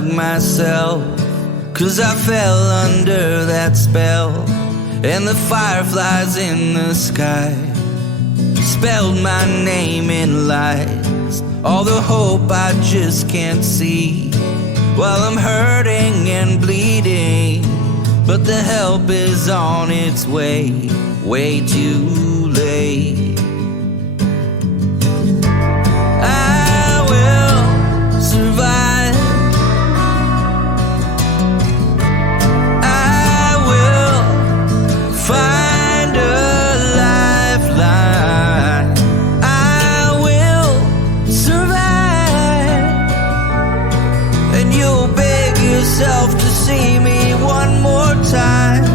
hug myself, 'cause I fell under that spell. And the fireflies in the sky spelled my name in lights, all the hope I just can't see, while I'm hurting and bleeding. But the help is on its way, way too late. I will survive. I will find a lifeline. I will survive. And you'll beg yourself to see me one more time.